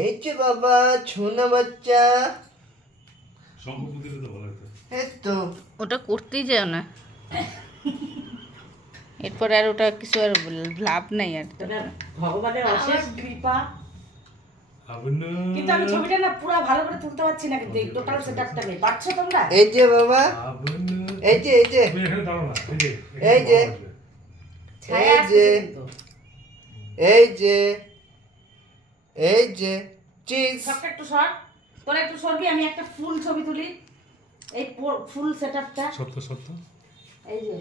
এই যে বাবা ছোনা বাচ্চা। এই তো ওটা করতেই যায় না। এরপর আর ওটা কিছু আর লাভ নাই আর ভগবানের অশেষ কৃপা। কিন্তু আমি ছবিটা না পুরো ভালো করে তুলতে পারছি না কিন্তু টোটাল সেটআপটা নেই। পারছ তোমরা? এই যে বাবা। এই যে এই যে। এই যে এই যে। এই যে। কিন্তু। এই যে চিজ সবটা একটু সর। তোরা একটু সরবি আমি একটা ফুল ছবি তুলি। এই ফুল সেটআপটা সত্য সত্য এই যে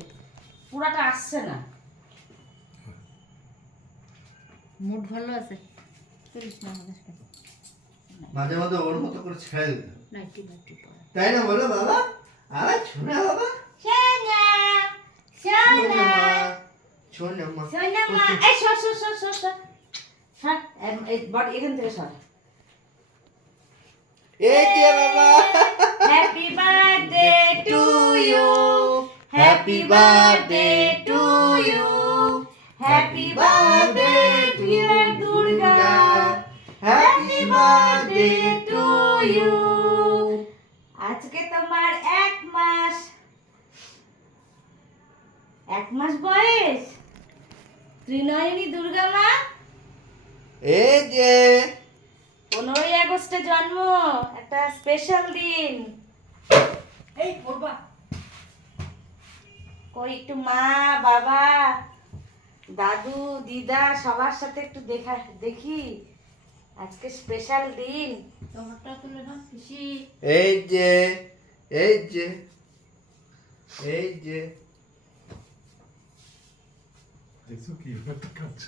পুরাটা আসছে না। মুড ভালো আছে? করিস না আমাদের মাঝে মাঝে ওর মতো করে ছেড়ে দিতে তাই না বলো বাবা? আমার ছোনা বাবা। ছোনা মা ছোনা মা। সোনা মা। এই সর সর সর সর সর সর এম- এই বড এখান থেকে সর এই যে বাবা happy birthday to you happy birthday to you happy birthday dear Durga happy birthday to you আজকে তোমার এক মাস। এক মাস বয়স। ত্রিনয়নী দুর্গা মা। এই যে পনেরোই আগস্টে জন্ম একটা স্পেশাল দিন। এই পড়বা কই একটু মা বাবা দাদু দিদা সবার সাথে একটু দেখা দেখি। আজকে স্পেশাল দিন। তোমারটা তুলে না খুশি এই যে এই যে এই যে। দেখছ কি কাছে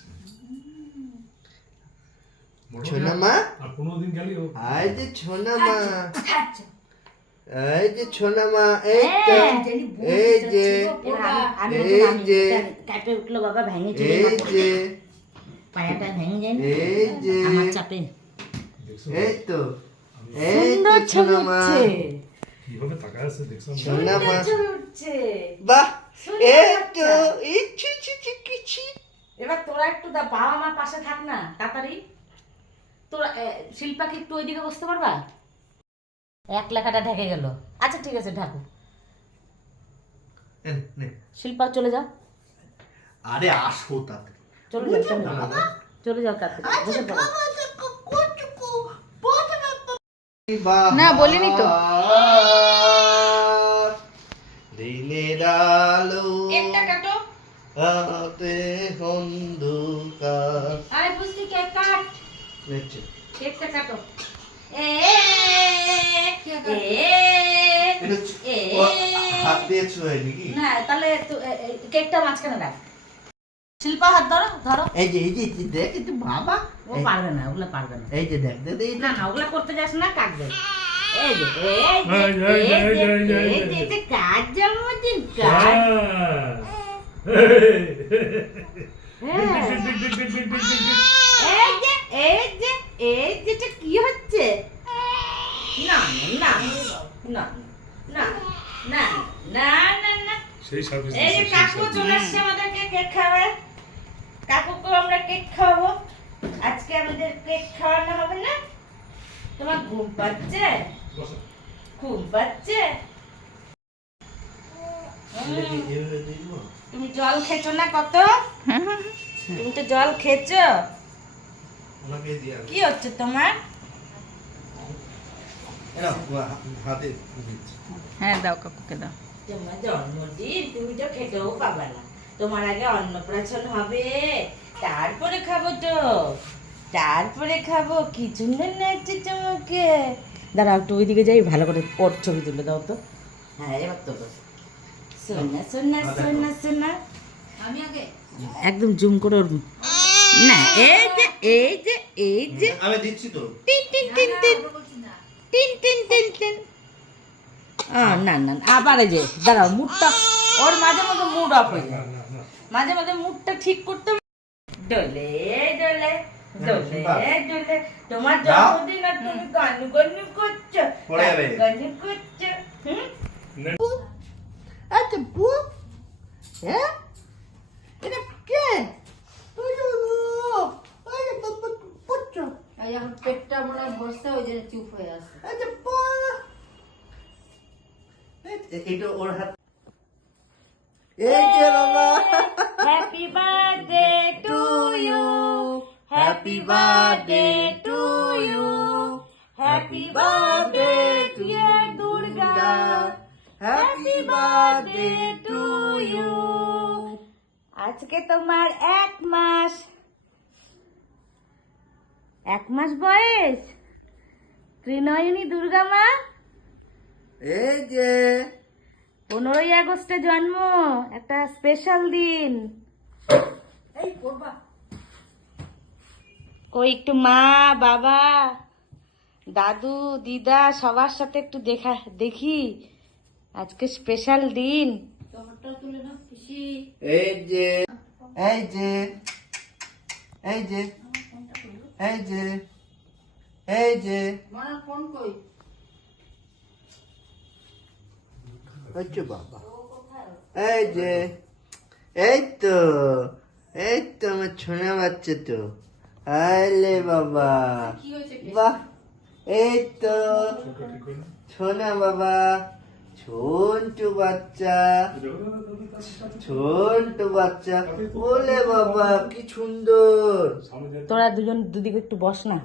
ছোনা মা আর পনেরো গেলি ও যে ছোনা মা এই যে ছোনা মা এই তো এই যে এই যে। কাপে উঠল বাবা ভেঙে চলে এই যে। পায়াটা ভেঙে যায় এই যে। আমার চাপে। এই তো। এই তো ছোনা মা কীভাবে তাকায় আছে দেখছ? ছোনা মা সুন্দর ছবি উঠছে। বাহ এই তো। বাচ্চা। ইচ্ছি ছি ছি কিছি এবার তোরা একটু দা বাবা মার পাশে থাক না তাড়াতাড়ি। তোরা শিল্পাকে একটু ওইদিকে বসতে পারবা? এক লেখাটা ঢেকে গেল। আচ্ছা ঠিক আছে ঢাকো। শিল্পা চলে যাও। আরে আসো তাতে চলে যাও চলে যাও। চলে যাও তাড়াতাড়ি। বসে পড়ো। না, বলিনি তো। দিনের আলো কেকটা কাটো। হাতে অন্ধকার কেক কাট নেচে কেকটা কাটো এ এ এটা ছ- এ ও হাত দিয়ে ছুঁয়ে নাকি না তাহলে তো, এ, এ, কেকটা মাঝখানে রাখ শিল্পা হাত ধরো ধরো এই যে এই যে দেখ এই বাবা ও পারবে না ওগুলো পারবে না এই যে দেখ দেখ দেখ, না যে- না ওগুলা করতে যাস না কাটবে এই যে এই যে এই, এই, এই যে এই, যে কাজ জন্মদিন কাজ হ্যাঁ। এই যে এই যে এই যেটা কি হচ্ছে? না না না না না না না না। সেই সার্ভিস এই যে কাকু চলে আসছে আমাদেরকে কেক খাওয়ায় কাকুকে আমরা কেক খাওয়াবো। আজকে আমাদের কেক খাওয়ানো হবে না? তোমার ঘুম পাচ্ছে? ঘুম পাচ্ছে? তুমি জল খেছো না কত। তুমি তো জল খেছো। কি হচ্ছে তোমার? এ নাও, ও হা- হাতে দিচ্ছি। হ্যাঁ দাও কাকুকে দাও। তোমার জন্মদিন তুমি তো খেতেও পাবে না। তোমার আগে অন্নপ্রাশন হবে তারপরে খাব তো। তারপরে খাব কি সুন্দর লাগছে তোমাকে। দাঁড়াও একটু ওইদিকে যাই ভালো করে ওর ছবি তুলে দাও তো। হ্যাঁ এবার তো সোনা সোনা সোনা সোনা। আমি আগে। একদম জুম করে ওর না এই যে এই যে এই যে। আমি দিচ্ছি তো। টিন টিন টিন টিন। টিন টিন টিন টিন। না না আবার যে দাঁড়াও মুডটা ওর মাঝে মাঝে মুড অফ হয়ে যায়। মাঝে মাঝে মুডটা ঠিক করতে। ডলে ডলে ডলে ডলে তোমার জন্মদিন আর তুমি গান গান করছ। পড়ে করছ। হুম? আচ্ছা বু। হ্যাঁ? এটা কে? ওই পেটটা করে বসছে ওই জন্য চুপ হয়ে আছে। বাহ। এ- এ- এটা ওর হাত এই যে বাবা। Happy birthday to you happy birthday to you happy birthday dear Durga happy birthday to you আজকে তোমার এক মাস। এক মাস বয়স। ত্রিনয়নী দুর্গা মা। এই যে। পনেরোই আগস্টে জন্ম একটা স্পেশাল দিন। কই একটু মা বাবা দাদু দিদা সবার সাথে একটু দেখা দেখি। আজকে স্পেশাল দিন। এই যে। এই যে। এই যে। এই যে এই যে। ফোন কই? আচ্ছা বাবা। এই যে এই তো এই তো আমার ছোনা বাচ্চা তো। আলে বাবা। বাহ এই তো। ছোনা বাবা। ছোট্ট বাচ্চা ছোট বাচ্চা ওলে বাবা কি সুন্দর। তোরা দুজন দুদিকে একটু বস না।